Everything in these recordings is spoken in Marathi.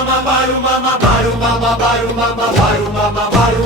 Baruma, baru baruma, baru baruma, baru baruma, baru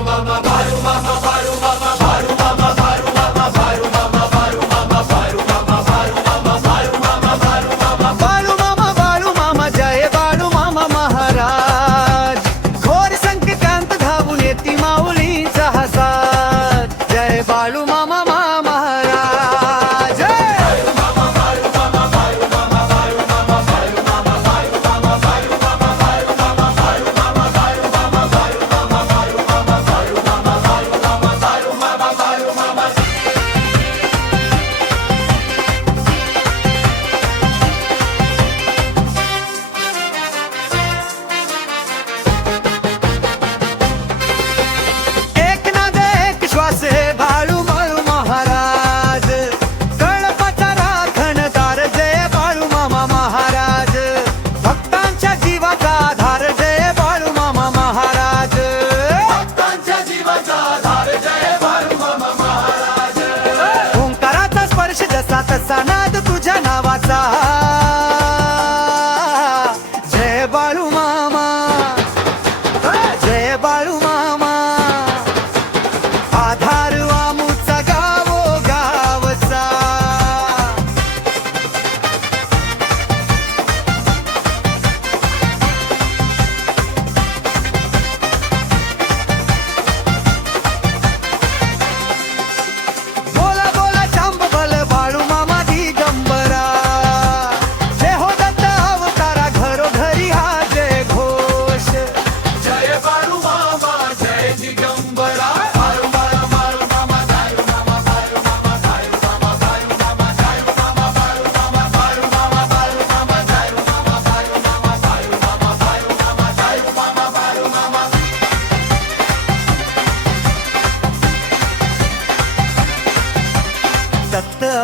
तसा नाद तुझ्या नावाचा? जय बाळू मामा. जय बाळू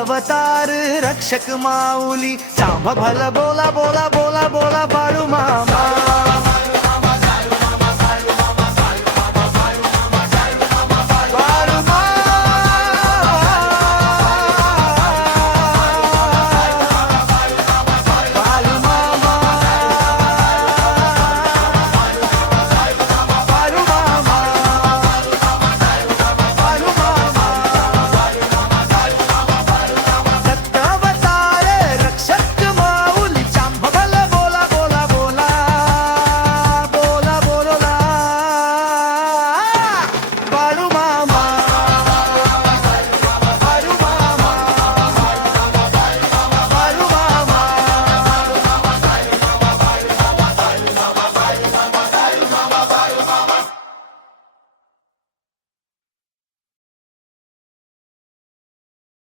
अवतार रक्षक माऊली चांभ भल बोला बोला बोला. mama.